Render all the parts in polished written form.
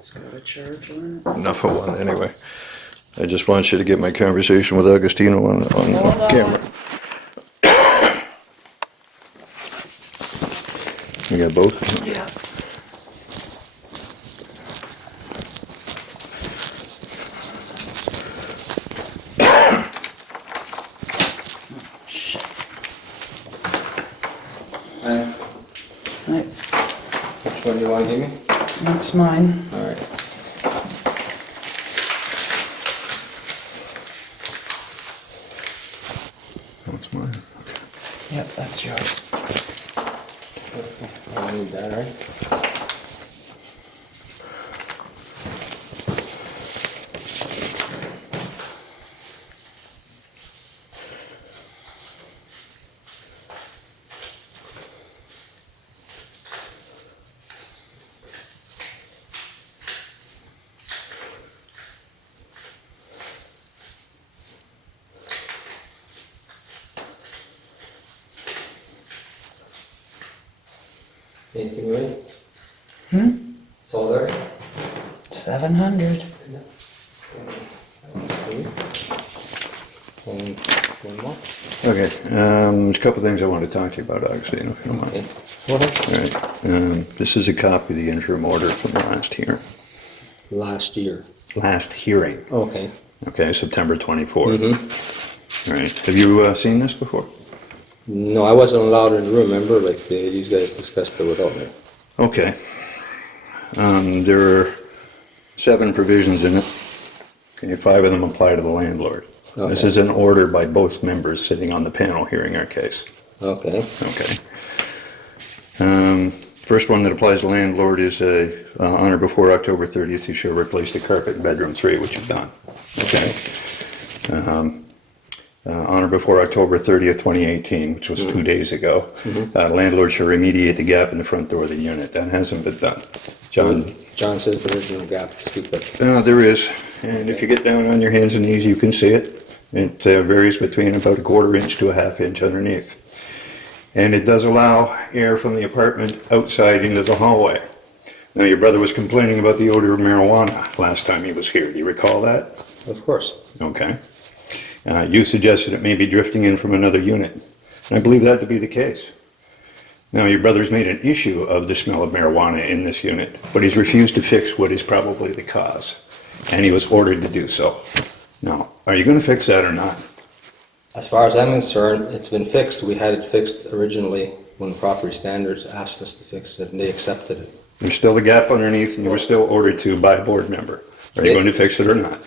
It's got a charge on Enough of one, anyway. I just want you to get my conversation with Agostino on Hold on. camera. You got both? it. Yeah. Right. Which one do you want to give me? That's mine. All right. That's mine. Yep, that's yours. I need that, all right? Anything ready? It's all there? 700. One more? Okay, there's a couple things I want to talk to you about, Agostino, if you don't mind. Okay. Go ahead. All right, this is a copy of the interim order from the last hearing. Last year. Last hearing, Okay. okay, September 24th. Mm-hmm. All right, have you seen this before? No, I wasn't allowed in the room, remember? Like, these guys discussed it without me. Okay. There are 7 provisions in it. Okay, 5 of them apply to the landlord. Okay. This is an order by both members sitting on the panel hearing our case. Okay. Okay. First one that applies to landlord is on or before October 30th, you shall replace the carpet in bedroom 3, which you've done. Okay. On or before October 30th, 2018, which was 2 days ago, landlord shall remediate the gap in the front door of the unit. That hasn't been done. John says there is no gap to speak of. There is, and if you get down on your hands and knees, you can see it. It varies between about a 1/4 inch to a 1/2 inch underneath. And it does allow air from the apartment outside into the hallway. Now, your brother was complaining about the odor of marijuana last time he was here. Do you recall that? Of course. Okay. You suggested it may be drifting in from another unit. And I believe that to be the case. Now, your brother's made an issue of the smell of marijuana in this unit, but he's refused to fix what is probably the cause. And he was ordered to do so. Now, are you going to fix that or not? As far as I'm concerned, it's been fixed. We had it fixed originally when property standards asked us to fix it, and they accepted it. There's still a gap underneath, and you were still ordered to by a board member. Are you going to fix it or not?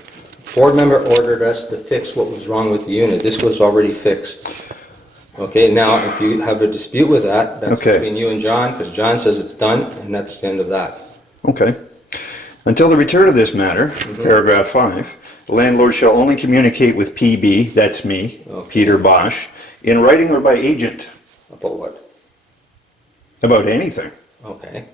Board member ordered us to fix what was wrong with the unit. This was already fixed. Okay, now, if you have a dispute with that, that's Okay. between you and John, because John says it's done, and that's the end of that. Okay. Until the return of this matter, paragraph 5, the landlord shall only communicate with PB, that's me, Okay. Peter Bosch, in writing or by agent, About what? about anything. Okay.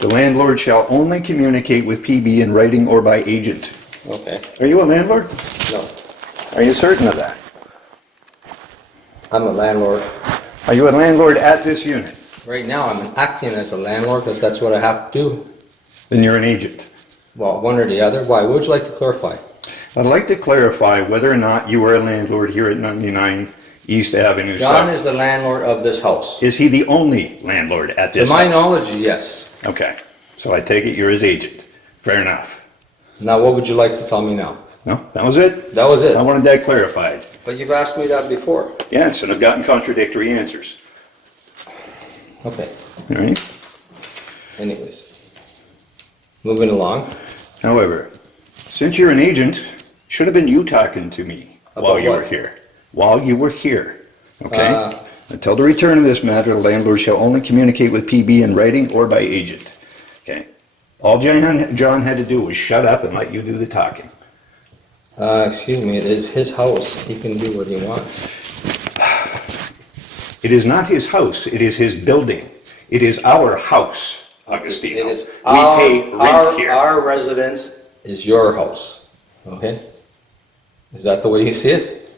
The landlord shall only communicate with PB in writing or by agent. Okay. Are you a landlord? No. Are you certain of that? I'm a landlord. Are you a landlord at this unit? Right now, I'm acting as a landlord because that's what I have to do. Then you're an agent. Well, one or the other. Why? What would you like to clarify? I'd like to clarify whether or not you are a landlord here at 99 East Avenue John South. is the landlord of this house. Is he the only landlord at To this my house? knowledge, yes. Okay, so I take it you're his agent. Fair enough. Now, what would you like to tell me now? No, that was it. That was it. I wanted that clarified. But you've asked me that before. Yes, and I've gotten contradictory answers. Okay. All right. Anyways. Moving along. However, since you're an agent, should have been you talking to me while About you what? were here. While you were here. Okay? Uh, Until the return of this matter, the landlord shall only communicate with PB in writing or by agent. Okay? All John had to do was shut up and let you do the talking. Excuse me, it is his house. He can do what he wants. It is not his house, it is his building. It is our house, Agostino. It is We pay rent here. Our residence is your house. Okay? Is that the way you see it?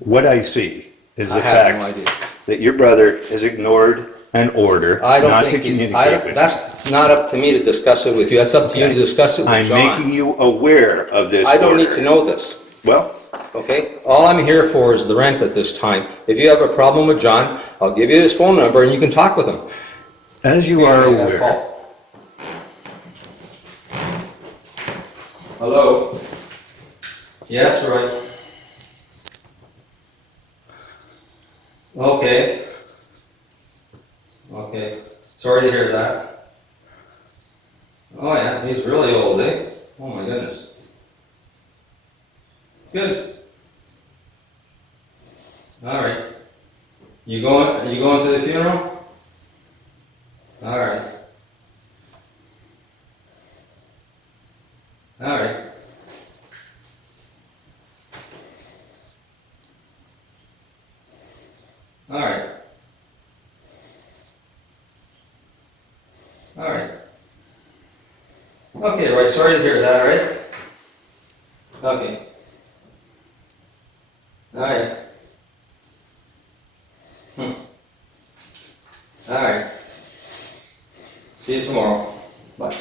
What I see is I the have no fact idea. that your brother has ignored an order I don't not to think communicate with you. that's not up to me to discuss it with you. That's up to you to discuss it with I'm John. making you aware of this I don't need order. to know this, Well, okay? All I'm here for is the rent at this time. If you have a problem with John, I'll give you his phone number and you can talk with him. as you are Excuse me, I got a aware, call. Hello? Yes, right. Okay. Okay. Sorry to hear that. Oh yeah, he's really old, eh? Oh my goodness. Good. All right. You going to the funeral? All right. All right. All right. All right. Okay, right. Sorry to hear that, all right? Okay. All right. All right. See you tomorrow. Bye.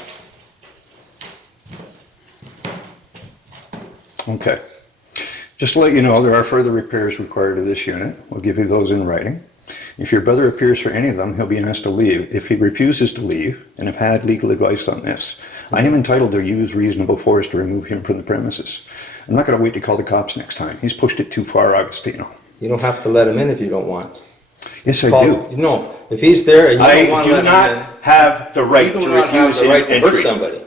okay. Just to let you know, there are further repairs required to this unit. We'll give you those in writing. If your brother appears for any of them, he'll be asked to leave. If he refuses to leave, and have had legal advice on this, I am entitled to use reasonable force to remove him from the premises. I'm not going to wait to call the cops next time. He's pushed it too far, Agostino. You don't have to let him in if you don't want. Yes, I Call- do. No, if he's there and you don't I want to do let him not have the in, right you to do not have refuse the him right to hurt entry. somebody.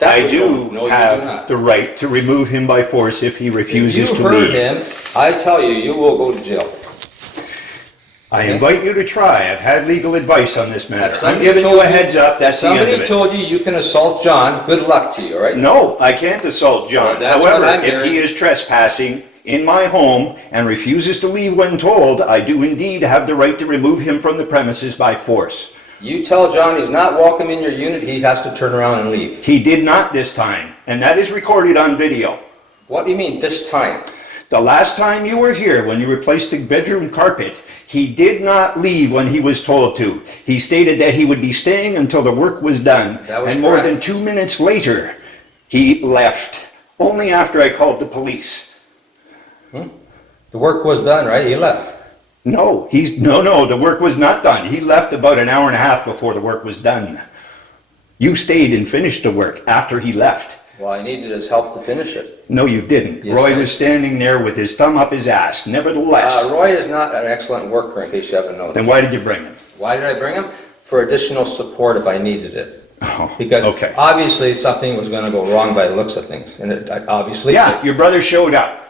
That I we do don't. No, you do have not. the right to remove him by force if he If refuses you to hurt leave. him, I tell you, you will go to jail. I Okay. invite you to try. I've had legal advice on this matter. If I'm somebody giving you told a heads up. That's the end somebody of it. told you you can assault John, good luck to you, all right? No, I can't assault John. Well, that's what However, I'm if hearing. he is trespassing in my home and refuses to leave when told, I do indeed have the right to remove him from the premises by force. You tell John he's not welcome in your unit, he has to turn around and leave. He did not this time, and that is recorded on video. What do you mean, this time? The last time you were here, when you replaced the bedroom carpet, he did not leave when he was told to. He stated that he would be staying until the work was done. That was and more correct. than 2 minutes later, he left. Only after I called the police. The work was done, right? He left. No, the work was not done. He left about an hour and a half before the work was done. You stayed and finished the work after he left. Well, I needed his help to finish it. No, you didn't. Yes, Roy I was did. standing there with his thumb up his ass. Nevertheless, Roy is not an excellent worker, in case you haven't known. then why did you bring him? Why did I bring him? For additional support if I needed it. Oh, Because okay. obviously something was going to go wrong by the looks of things. And it obviously. Yeah, your brother showed up.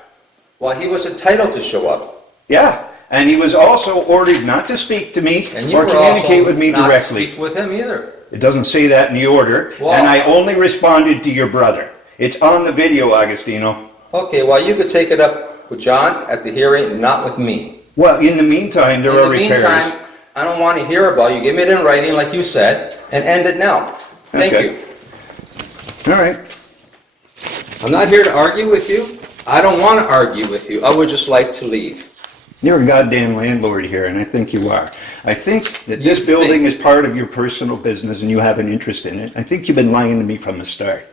Well, he was entitled to show up. Yeah, and he was also ordered not to speak to me And you or were communicate also with me not to directly. speak with him either. It doesn't say that in the order, Well- and I only responded to your brother. It's on the video, Agostino. Okay, well, you could take it up with John at the hearing, not with me. Well, in the meantime, there are In the repairs. meantime, I don't want to hear about it. You give me it in writing, like you said, and end it now. Thank Okay. you. All right. I'm not here to argue with you. I don't want to argue with you. I would just like to leave. You're a goddamn landlord here, and I think you are. I think that this You building think- is part of your personal business and you have an interest in it. I think you've been lying to me from the start.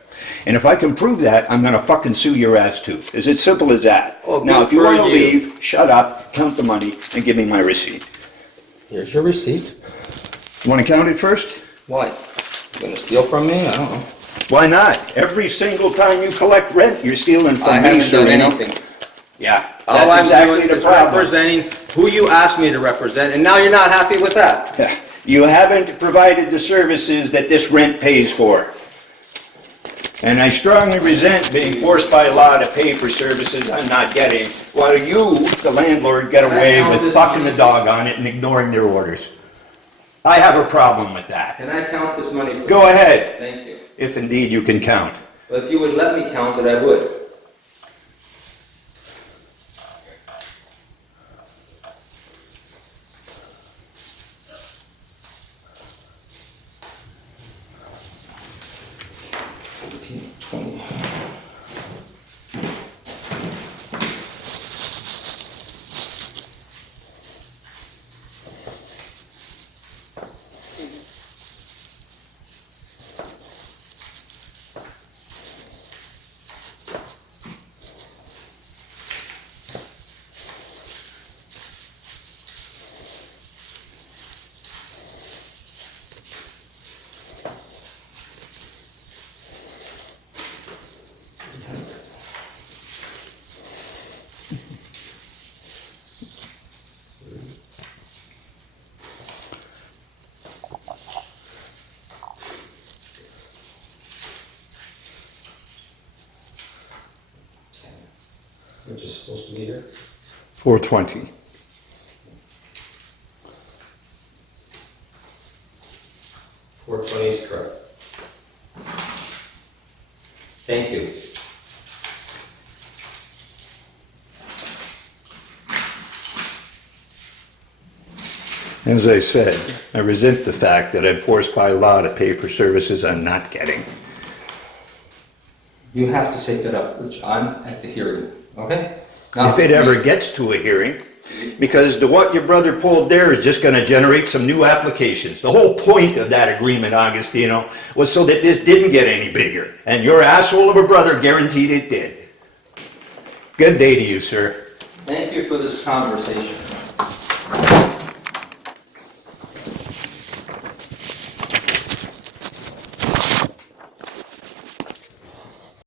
And if I can prove that, I'm gonna fucking sue your ass too. It's as simple as that. Oh, Now, good if you for wanna you. leave, shut up, count the money, and give me my receipt. Here's your receipt. You wanna count it first? Why? You gonna steal from me? I don't know. Why not? Every single time you collect rent, you're stealing from I me, haven't done Sereno. anything. Yeah, All that's I'm exactly doing the is problem. representing who you asked me to represent, and now you're not happy with that. Yeah. You haven't provided the services that this rent pays for. And I strongly resent being forced by law to pay for services I'm not getting, while you, the landlord, get Can I away count with this fucking money? the dog on it and ignoring their orders. I have a problem with that. Can I count this money, please? Go ahead, Thank you. if indeed you can count. But if you would let me count it, I would. which is supposed to be here. 420. $420 is correct. Thank you. As I said, I resent the fact that I'm forced by law to pay for services I'm not getting. You have to take that up, which I'm at the hearing, okay? If it ever gets to a hearing, because what your brother pulled there is just gonna generate some new applications. The whole point of that agreement, Agostino, was so that this didn't get any bigger, and your asshole of a brother guaranteed it did. Good day to you, sir. Thank you for this conversation.